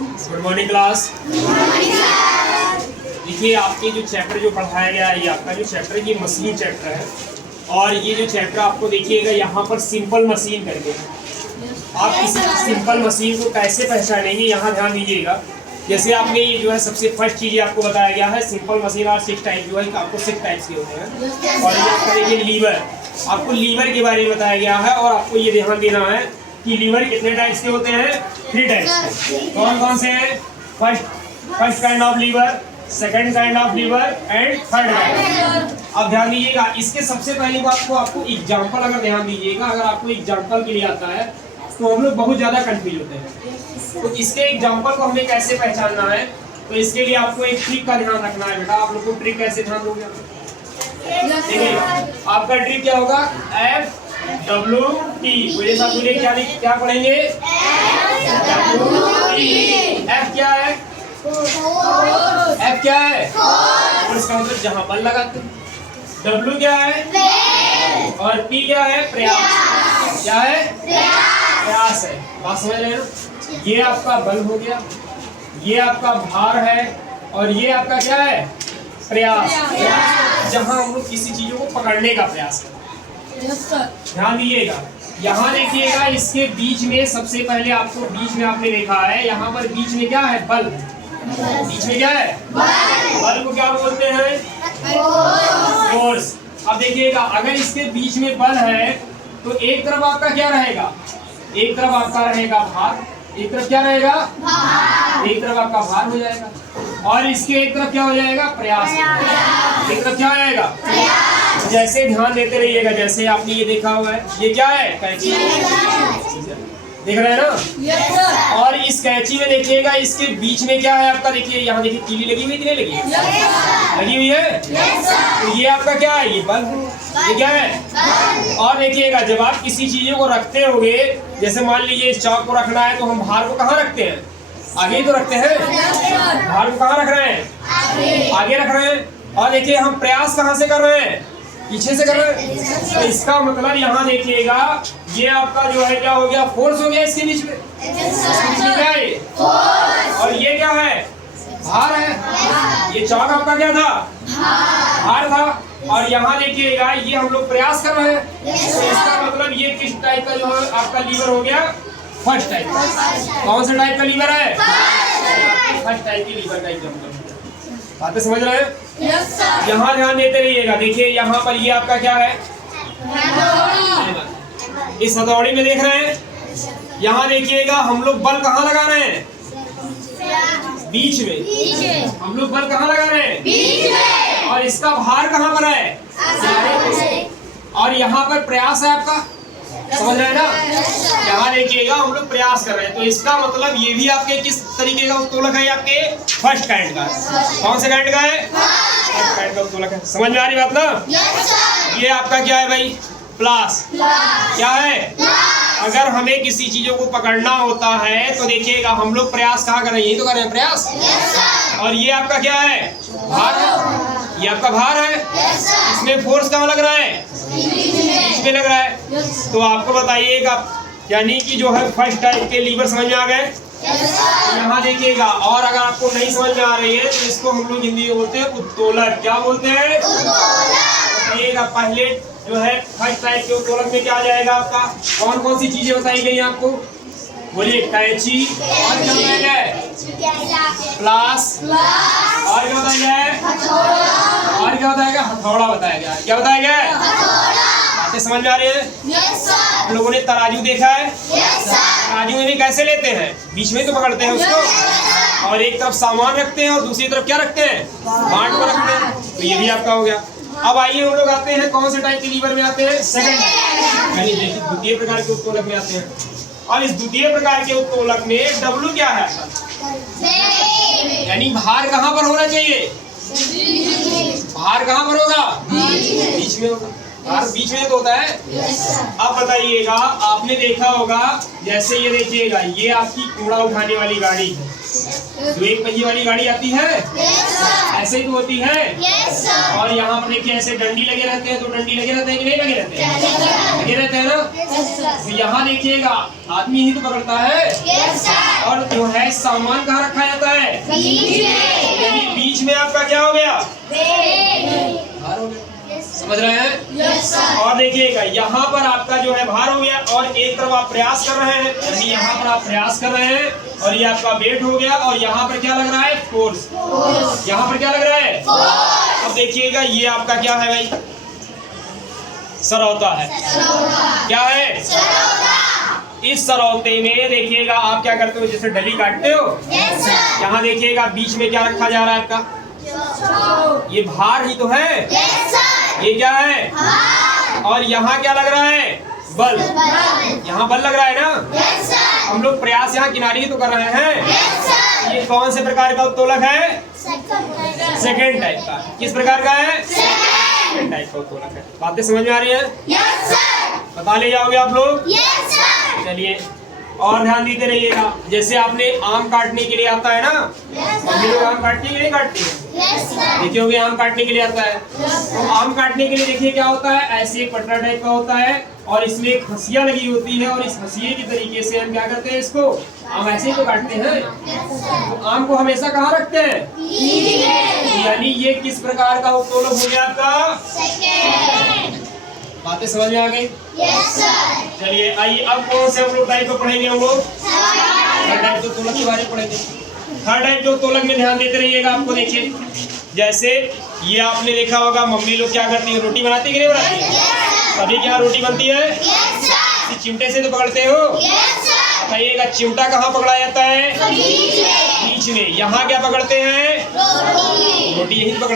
Good morning class. देखिए आपके जो चैप्टर जो पढ़ाया गया है, ये आपका जो चैप्टर है ये मशीन चैप्टर है। और ये जो चैप्टर आपको देखिएगा यहाँ पर सिंपल मशीन करके, आप किसी सिंपल मशीन को कैसे पहचानेंगे यहाँ ध्यान दीजिएगा। जैसे आपने ये जो है सबसे फर्स्ट चीज़ आपको बताया गया है सिंपल मशीन और 6 टाइप जो है आपको 6 टाइप्स के होते हैं। और ये आपका देखिए लीवर, आपको लीवर के बारे में बताया गया है। और आपको ये ध्यान देना है कि लीवर कितने टाइप्स के होते हैं, 3 टाइप्स के। कौन कौन से हैं? First kind of lever, second kind of lever and third kind. अब ध्यान दीजिएगा, इसके सबसे पहली बात को आपको एग्जांपल अगर ध्यान दीजिएगा, अगर आपको एग्जांपल के लिए आता है तो हम लोग बहुत ज़्यादा कंफ्यूज होते हैं। तो इसके एग्जांपल को हमें कैसे पहचानना है, तो इसके लिए आपको एक ट्रिक का ध्यान रखना है। बेटा आप लोग को ट्रिक कैसे ध्यान दोगे? देखिए आपका ट्रिक क्या होगा, FWT। मेरे साथ बोलिए क्या पढ़ेंगे? F क्या है? F क्या है? और इसका मतलब जहां बल लगाते हैं। W क्या है? और P क्या है? प्रयास। क्या है? प्रयास है। बात समझ रहे हो? ये आपका बल हो गया, ये आपका भार है, और ये आपका क्या है? प्रयास। जहां हम लोग किसी चीजों को पकड़ने का प्रयास करते। ध्यान दीजिएगा, यहाँ देखिएगा इसके बीच में सबसे पहले आपको बीच में आपने देखा है, यहाँ पर बीच में क्या है? बल। बीच में क्या है? बल को क्या बोलते हैं? फोर्स। अब देखिएगा अगर इसके बीच में बल है तो एक तरफ आपका क्या रहेगा? एक तरफ आपका रहेगा भार, एक तरफ क्या रहेगा? एक तरफ आपका भार हो जाएगा, और इसके एक तरफ क्या हो जाएगा? प्रयास। एक तरफ क्या हो जाएगा? जैसे ध्यान देते रहिएगा, जैसे आपने ये देखा हुआ है, ये क्या है? कैंची। देख रहे हैं ना? और इस कैंची में देखिएगा इसके बीच में क्या है आपका? देखिए यहाँ देखिए तीली लगी हुई, नहीं लगी? लगी हुई है। तो ये आपका क्या है? ये बल है। ये क्या है? और देखिएगा जब आप किसी चीज को रखते होगे, जैसे मान लीजिए इस चाक को रखना है, तो हम भार को कहाँ रखते हैं? आगे ही तो रखते हैं। भार को कहाँ रख रहे हैं? आगे रख रहे हैं। और देखिए हम प्रयास कहाँ से कर रहे हैं? पीछे से कर रहे हैं। तो इसका मतलब यहाँ देखिएगा ये आपका जो है क्या हो गया? फोर्स हो गया इसके बीच में। क्या है ये? और ये क्या है? भार है। ये चाक आपका क्या था? भार था। और यहाँ देखिएगा ये हम लोग प्रयास कर रहे हैं। तो इसका मतलब ये किस टाइप का जो है आपका लीवर हो गया? First type. कौन सा टाइप का लीवर है? फर्स्ट टाइप की लीवर टाइप का। बातें समझ रहे हैं? यहाँ ध्यान देते रहिएगा। देखिए यहाँ पर ये आपका क्या है? इस हथौड़ी में देख रहे हैं, यहाँ देखिएगा हम लोग बल कहाँ लगा रहे हैं? बीच में। हम लोग बल कहाँ लगा रहे हैं? बीच में। और इसका भार कहाँ पर है? और यहाँ पर प्रयास है आपका। समझ रहे हैं ना? यहाँ देखिएगा हम लोग प्रयास कर रहे हैं, तो इसका मतलब ये भी आपके किस तरीके का उत्तोलक है? आपके फर्स्ट काइंड का। कौन से काइंड का है? फर्स्ट काइंड का उत्तोलक है। समझ में आ रही बात ना? ये आपका क्या है भाई? प्लास। क्या है? अगर हमें किसी चीजों को पकड़ना होता है तो देखिएगा हम लोग प्रयास कहाँ कर रहे हैं? यही तो कर रहे हैं प्रयास। और ये आपका क्या है? भार है। ये आपका भार है। इसमें फोर्स कहाँ लग रहा है? बीच में लग रहा है। तो आपको बताइएगा, यानी कि जो है फर्स्ट टाइप के लीवर समझ में आ गए? यहाँ देखिएगा। और अगर आपको नहीं समझ में आ रही है तो इसको हम लोग हिंदी में बोलते हैं उत्तोलक। क्या बोलते हैं? बताइएगा पहले जो है फर्स्ट टाइप के उत्तोलक में क्या आ जाएगा आपका? कौन कौन सी चीजें बताई गई आपको? बोलिए। कैंची। और क्या बताया जाए? प्लास। और क्या बताया जाए? और क्या बताया गया? हथौड़ा बताया गया। क्या बताया गया? बातें समझ में आ रही है? आप लोगों ने तराजू देखा है? तराजू में भी कैसे लेते हैं? बीच में तो पकड़ते हैं उसको, और एक तरफ सामान रखते हैं और दूसरी तरफ क्या रखते हैं? भांड को रखते हैं। तो ये भी आपका हो गया। अब आइए हम लोग आते हैं कौन से टाइप के लीवर में आते हैं? सेकंड, यानी द्वितीय प्रकार के उत्तोलक में आते हैं। और इस द्वितीय प्रकार के उत्तोलक में W क्या है? यानी भार कहाँ पर होना चाहिए? भार कहाँ पर होगा? बीच में होगा। भार बीच में तो होता है। अब बताइएगा, आपने देखा होगा जैसे ये देखिएगा, ये आपकी कूड़ा उठाने वाली गाड़ी है। जो एक पहिए वाली गाड़ी आती है ऐसे ही तो होती है। और यहाँ पर देखिए ऐसे डंडी लगे रहते हैं, तो डंडी लगे रहते हैं कि नहीं लगे रहते हैं? लगे रहते हैं ना। तो यहाँ देखिएगा आदमी ही तो पकड़ता है। और जो है सामान कहाँ रखा जाता है? यानी बीच में आपका क्या हो गया? भार हो गया। समझ रहे हैं? और देखिएगा यहाँ पर आपका जो है भार हो गया और एक तरफ आप प्रयास कर रहे हैं, यानी यहाँ पर आप प्रयास कर रहे हैं और ये आपका वेट हो गया और यहाँ पर क्या लग रहा है? फोर्स। यहाँ पर क्या लग रहा है? अब देखिएगा ये आपका क्या है भाई? सरौता है। क्या है? इस सरौते में देखिएगा आप क्या करते हो, जैसे डली काटते हो, यहाँ देखिएगा बीच में क्या रखा जा रहा है आपका? ये भार ही तो है। ये क्या है? और यहाँ क्या लग रहा है? बल। यहाँ बल लग रहा है ना? हम लोग प्रयास यहाँ किनारे ही तो कर रहे हैं। ये कौन से प्रकार का उत्तोलक है? सेकेंड टाइप का। किस प्रकार का है? सेकेंड टाइप का उत्तोलक है। बातें समझ में आ रही हैं? बता ले जाओगे आप लोग? चलिए और ध्यान देते रहिएगा। जैसे आपने आम काटने के लिए आता है ना, मम्मी लोग आम काटने के लिए काटती है, देखिए होगे आम काटने के लिए आता है। तो आम काटने के लिए देखिए क्या होता है, ऐसे एक पटरा टाइप का होता है और इसमें एक हंसिया लगी होती है और इस हंसिये के तरीके से हम क्या करते हैं, इसको आम ऐसे ही तो काटते हैं। तो आम को हमेशा कहाँ रखते हैं? यानी ये किस प्रकार का उत्तोलक हो गया आपका? बातें समझ में आ गई? चलिए आइए अब कौन से हम लोग टाइप को पढ़ेंगे? हम लोग थर्ड टाइप के उत्तोलक के बारे में पढ़ेंगे। थर्ड टाइप के उत्तोलक में ध्यान देते रहिएगा। आपको देखिए जैसे ये आपने देखा होगा मम्मी लोग क्या करती है, रोटी बनाती है कि नहीं बनाती है? सभी के यहाँ रोटी बनती है। चिमटे से तो पकड़ते हो। बताइएगा चिमटा कहाँ पकड़ा जाता है? बीच में। यहाँ क्या पकड़ते हैं? रोटी यही पकड़